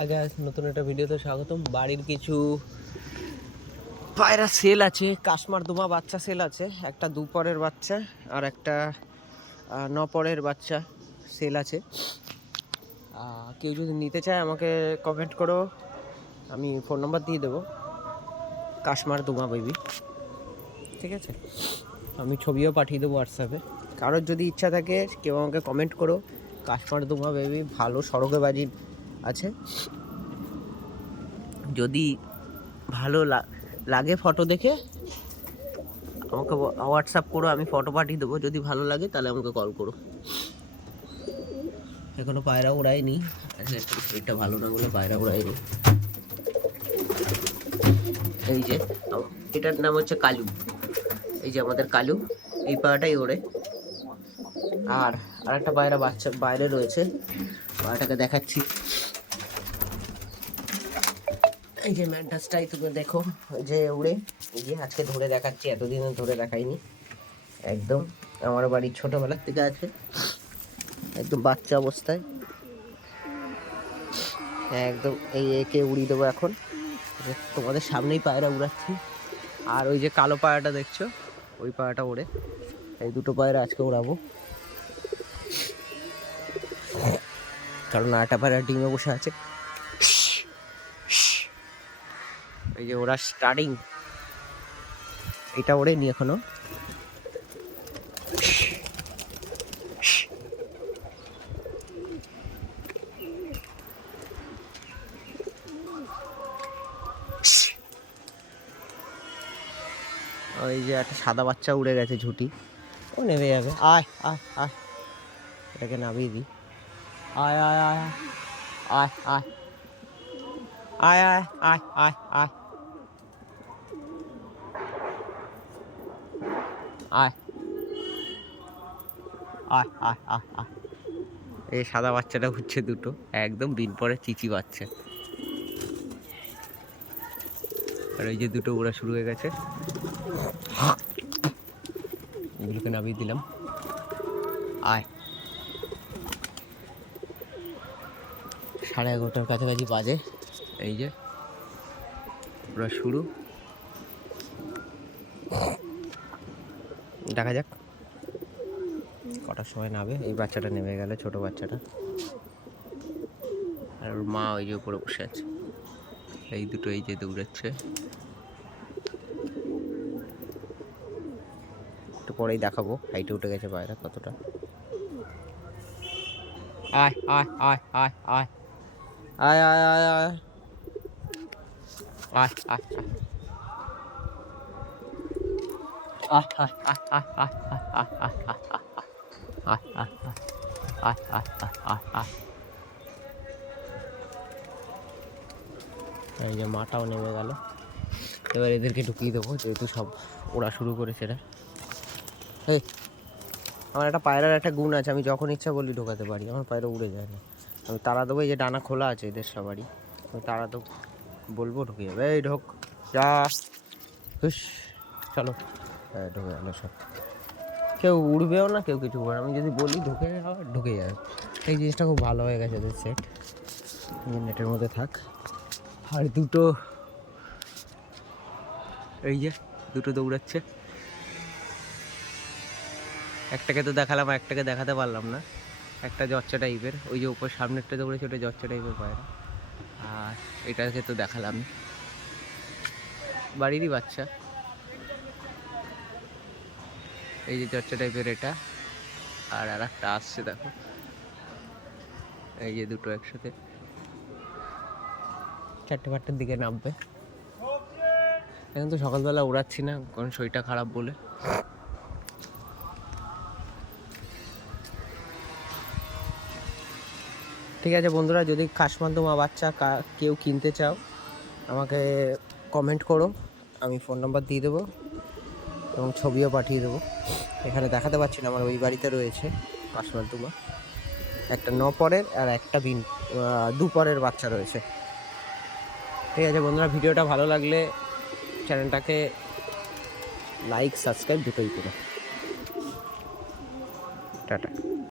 আগে নতুন একটা ভিডিওতে স্বাগতম। বাড়ির কিছু পায়রা সেল আছে, কাশ্মার দোমা বাচ্চা সেল আছে, একটা দুপরের বাচ্চা আর একটা নপরের বাচ্চা সেল আছে। কেউ যদি নিতে চায় আমাকে কমেন্ট করো, আমি ফোন নাম্বার দিয়ে দেবো। কাশ্মার দোমা বেবি, ঠিক আছে? আমি ছবিও পাঠিয়ে দেবো হোয়াটসঅ্যাপে। কারোর যদি ইচ্ছা থাকে কেউ আমাকে কমেন্ট করো। কাশ্মার দোমা বেবি ভালো সরগে বাজির আছে। যদি ভালো লাগে ফটো দেখে আমাকে হোয়াটসঅ্যাপ করো, আমি ফটো পাঠিয়ে দেবো। যদি ভালো লাগে তাহলে আমাকে কল করো। এখনো পায়রা ওড়ায়নি, শরীরটা ভালো না বলে পায়রা ওড়ায়নি। এই যে এটার নাম হচ্ছে কালু। এই যে আমাদের কালু, এই পায়রাটাই ওড়ে। আর আরেকটা পায়রা বাচ্চা বাইরে রয়েছে, পায়রাটাকে দেখাচ্ছি। এই যে ম্যান্টাসটাই তুমি দেখো, যে উড়ে। এই যে আজকে ধরে দেখাচ্ছি, এতদিন ধরে দেখাইনি। একদম আমার বাড়ির ছোটবেলার থেকে আছে, একদম বাচ্চা অবস্থায়। একদম এই একে উড়িয়ে দেবো এখন। তোমাদের সামনেই পায়রা উড়াচ্ছি। আর ওই যে কালো পায়রাটা দেখছো, ওই পায়রাটা ওড়ে। এই দুটো পায়রা আজকে উড়াবো, কারণ আরেকটা পায়রা ডিমে বসে আছে। এই যে ওরা স্টার্টিং, এটা ওড়েনি এখনো। ওই যে একটা সাদা বাচ্চা উড়ে গেছে ঝুঁটি, ও নেমে যাবে। আয় আয় আয়, এটাকে নামিয়ে দিই। আয় আয় আয় আয় আয় আয় আয় আয় আয় আয় আয় আয় আয় আয় আয়। এই সাদা বাচ্চাটা হচ্ছে দুটো, একদম দিন পরে চিচি বাচ্চা। আর এই যে দুটো ওরা শুরু হয়ে গেছে, এগুলোকে নামিয়ে দিলাম। আয়, 11:30 কাছাকাছি বাজে। এই যে ওরা শুরু, দেখা যাক কটার সময় নামে। এই বাচ্চাটা নেমে গেল, ছোট বাচ্চাটা। আর ওর মা ওই যে উপরে বসে আছে। এই দুটো এই যে দৌড়াচ্ছে, একটু পরেই দেখাবো হাইটে উঠে গেছে পায়রা কতটা। আয় আয় আয় আয় আয় আয় আয় আয় আয় আয় আয় এই যে মাটাও নেমে গেল। এবার এদেরকে ঢুকিয়ে দেবো, যেহেতু সব ওরা শুরু করেছে। এরা এই আমার একটা পায়রার একটা গুণ আছে, আমি যখন ইচ্ছা বলি ঢোকাতে পারি, আমার পায়রা উড়ে যায় না। আমি তাড়া দেবো, এই যে ডানা খোলা আছে এদের সবারই, আমি তাড়া দেবো, বলবো ঢুকে যাবে। এই ঢোক, যা, হুস, চলো। হ্যাঁ ঢুকে গেলো সব। কেউ উড়বেও না, কেউ কিছু করবে না। আমি যদি বলি ঢুকে যাবে, ঢুকে যাবে। এই জিনিসটা খুব ভালো হয়ে গেছে এদের সেট, নেটের মধ্যে থাক। আর দুটো এই যে দুটো দৌড়াচ্ছে, একটাকে তো দেখালাম, একটাকে দেখাতে পারলাম না। একটা জচ্চা টাইপের, ওই যে উপর সামনেরটা দৌড়েছে, ওটা জচ্চা টাইপের পায়রা। আর এটাকে তো দেখালাম, বাড়িরই বাচ্চা। এই যে জচ্চা টাইপের এটা, আর একটা আসছে দেখো। এই যে দুটো একসাথে 4-5টার দিকে নামবে। এখন তো সকালবেলা উড়াচ্ছি না, কারণ শরীরটা খারাপ বলে। ঠিক আছে বন্ধুরা, যদি কাশ্মার দোমা বাচ্চা কেউ কিনতে চাও আমাকে কমেন্ট করো, আমি ফোন নাম্বার দিয়ে দেবো এবং ছবিও পাঠিয়ে দেবো। এখানে দেখাতে পারছি না, আমার ওই বাড়িতে রয়েছে কাশ্মার দোমা। একটা নপরের আর একটা দুপরের বাচ্চা রয়েছে। ঠিক আছে বন্ধুরা, ভিডিওটা ভালো লাগলে চ্যানেলটাকে লাইক সাবস্ক্রাইব দুটোই করো। টাটা।